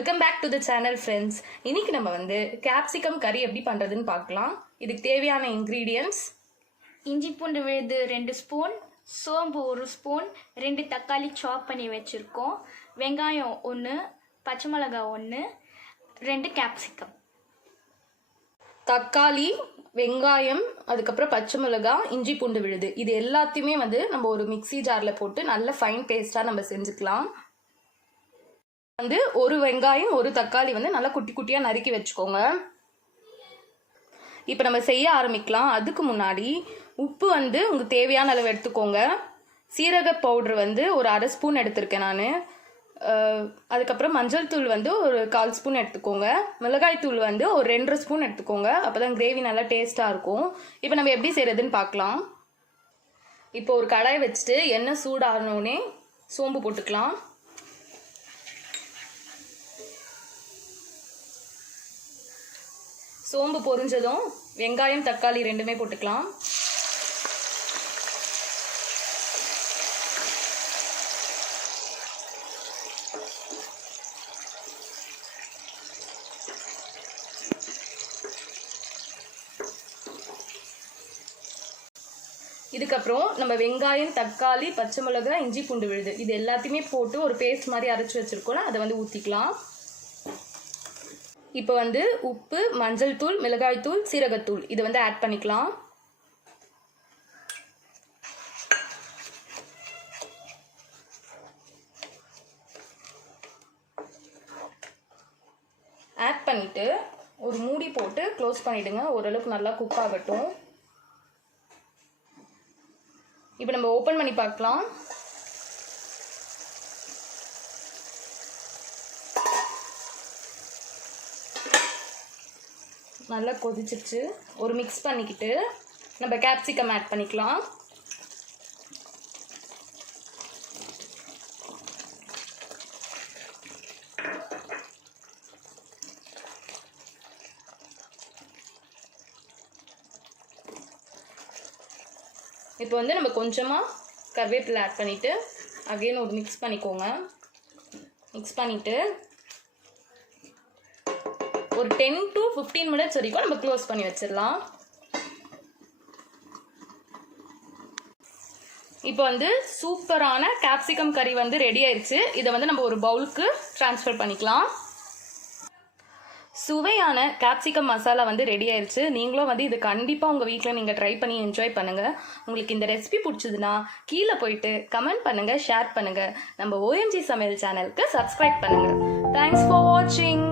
Welcome back to the channel friends. இன்னைக்கு நம்ம வந்து கேப்சிகம் கறி எப்படி பண்ணுறதுன்னு பார்க்கலாம். இதுக்கு தேவையான இன்க்ரீடியன்ட்ஸ்: இஞ்சி பூண்டு விழுது 2 ஸ்பூன், சோம்பு 1 ஸ்பூன், 2 தக்காளி சாப் பண்ணி வச்சுருக்கோம், வெங்காயம் 1, பச்சை மிளகாய் 1, 2 கேப்சிகம். தக்காளி, வெங்காயம், அதுக்கப்புறம் பச்சை மிளகாய், இஞ்சி பூண்டு விழுது, இது எல்லாத்தையுமே வந்து நம்ம ஒரு மிக்சி ஜாரில் போட்டு நல்ல ஃபைன் பேஸ்ட்டாக நம்ம செஞ்சுக்கலாம். வந்து ஒரு வெங்காயம் ஒரு தக்காளி வந்து நல்லா குட்டி குட்டியாக நறுக்கி வச்சுக்கோங்க. இப்போ நம்ம செய்ய ஆரம்பிக்கலாம். அதுக்கு முன்னாடி உப்பு வந்து உங்களுக்கு தேவையான அளவு எடுத்துக்கோங்க. சீரக பவுட்ரு வந்து ஒரு 1/2 ஸ்பூன் எடுத்திருக்கேன் நான். அதுக்கப்புறம் மஞ்சள் தூள் வந்து ஒரு 1/4 ஸ்பூன் எடுத்துக்கோங்க. மிளகாய் தூள் வந்து ஒரு 2.5 ஸ்பூன் எடுத்துக்கோங்க. அப்போ தான் கிரேவி நல்லா டேஸ்ட்டாக இருக்கும். இப்போ நம்ம எப்படி செய்கிறதுன்னு பார்க்கலாம். இப்போ ஒரு கடாய் வச்சுட்டு எண்ணெய் சூடானோடனே சோம்பு போட்டுக்கலாம். சோம்பு பொரிஞ்சதும் வெங்காயம் தக்காளி ரெண்டுமே போட்டுக்கலாம். இதுக்கப்புறம் நம்ம வெங்காயம் தக்காளி பச்சை மிளகாய் இஞ்சி பூண்டு விழுது இது எல்லாத்தையுமே போட்டு ஒரு பேஸ்ட் மாதிரி அரைச்சி வச்சிருக்கோம். அதை வந்து ஊற்றிக்கலாம். இப்போ வந்து உப்பு, மஞ்சள் தூள், மிளகாய் தூள், சீரகத்தூள் இது வந்து ஆட் பண்ணிக்கலாம். ஆட் பண்ணிட்டு ஒரு மூடி போட்டு க்ளோஸ் பண்ணிடுங்க. ஓரளவுக்கு நல்லா குக் ஆகட்டும். இப்போ நம்ம ஓப்பன் பண்ணி பார்க்கலாம். நல்லா கொதிச்சிருச்சு. ஒரு மிக்ஸ் பண்ணிக்கிட்டு நம்ம கேப்சிகம் ஆட் பண்ணிக்கலாம். இப்போ வந்து நம்ம கொஞ்சமாக கருவேப்பிலை ஆட் பண்ணிவிட்டு அகைன் ஒரு மிக்ஸ் பண்ணிக்கோங்க. மிக்ஸ் பண்ணிவிட்டு ஒரு 10 to 15 மினிட்ஸ் வரைக்கும் நம்ம க்ளோஸ் பண்ணி வச்சிடலாம். இப்போ வந்து சூப்பரான கேப்சிகம் கறி வந்து ரெடி ஆயிடுச்சு. இதை வந்து நம்ம ஒரு பவுலுக்கு ட்ரான்ஸ்ஃபர் பண்ணிக்கலாம். சுவையான கேப்சிகம் மசாலா வந்து ரெடி ஆயிடுச்சு. நீங்களும் வந்து இது கண்டிப்பாக உங்கள் வீட்டில் நீங்கள் ட்ரை பண்ணி என்ஜாய் பண்ணுங்கள். உங்களுக்கு இந்த ரெசிபி பிடிச்சதுன்னா கீழே போயிட்டு கமெண்ட் பண்ணுங்கள், ஷேர் பண்ணுங்கள். நம்ம OMG சமையல் சேனலுக்கு சப்ஸ்கிரைப் பண்ணுங்கள். தேங்க்ஸ் ஃபார் வாட்சிங்.